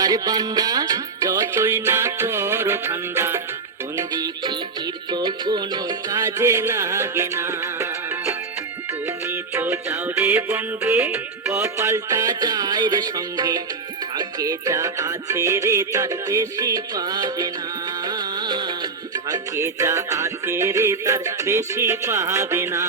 খোদার বান্দা যতই না করো ঠান্ডা, বন্দি ফিকির তো কোনো কাজে লাগে না। তুমি তো যাও রে বঙ্গে, কপালটা যায় রে সঙ্গে, ভাগ্যে যা আছে রে তার বেশি পাবে না। ভাগ্যে যা আছে রে তার বেশি পাবে না।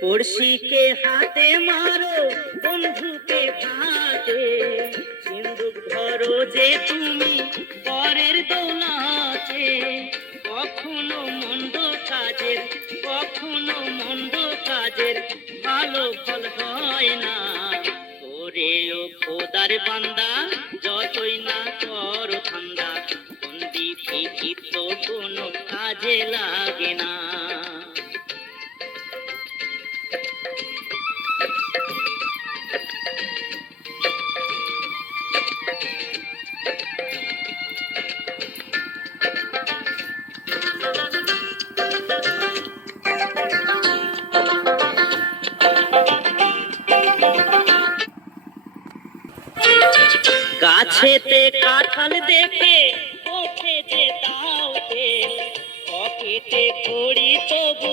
পড়শিকে হাতে মারো, বন্ধুকে ভাতে, সিন্ধুক ধরো যে তুমি পরের দৌলতে। কখনো মন্দ কাজের, কখনো মন্দ কাজের ভালো ফল হয় না। ওরে ও খোদার বান্দা যতই না করো ঠান্ডা, বন্দি ফিকির তো কোনো কাজে লাগে না। গাছেতে কাঁঠাল দেখে ওঠে যে দাওতে, পকেটে ঘড়ি তবু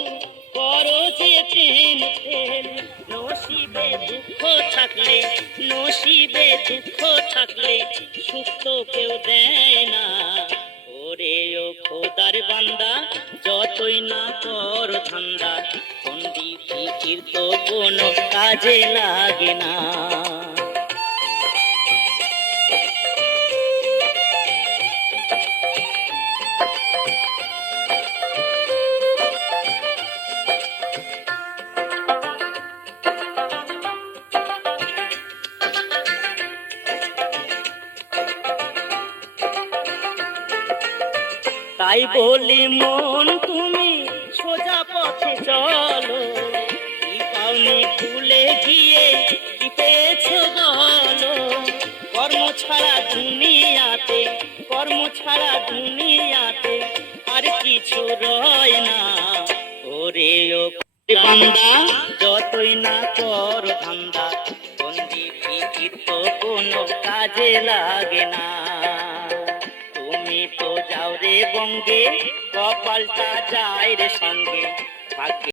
করো যে প্রেম ফেল। নসিবে দুঃখ থাকলে, নসিবে দুঃখ থাকলে সুখ তো কেউ দেয় না। ওরে ও খোদার বান্দা যতই না করো ধান্দা, বন্দি ফিকির তো কোনো কাজে লাগে না। তাই বলি মন তুমি সোজা পথে চলো, কি পাওনি ভুলে গিয়ে কি পেয়েছো বলো। কর্ম ছাড়া দুনিয়াতে, কর্ম ছাড়া দুনিয়াতে আর কিছু রয় না। ওরে ও বান্দা যতই না করো ধান্দা, বন্দি ফিকির তো কোনো কাজে লাগে না। তুমি তো যাও রে বঙ্গে, কপালটা যায় রে সঙ্গে, ভাগ্যে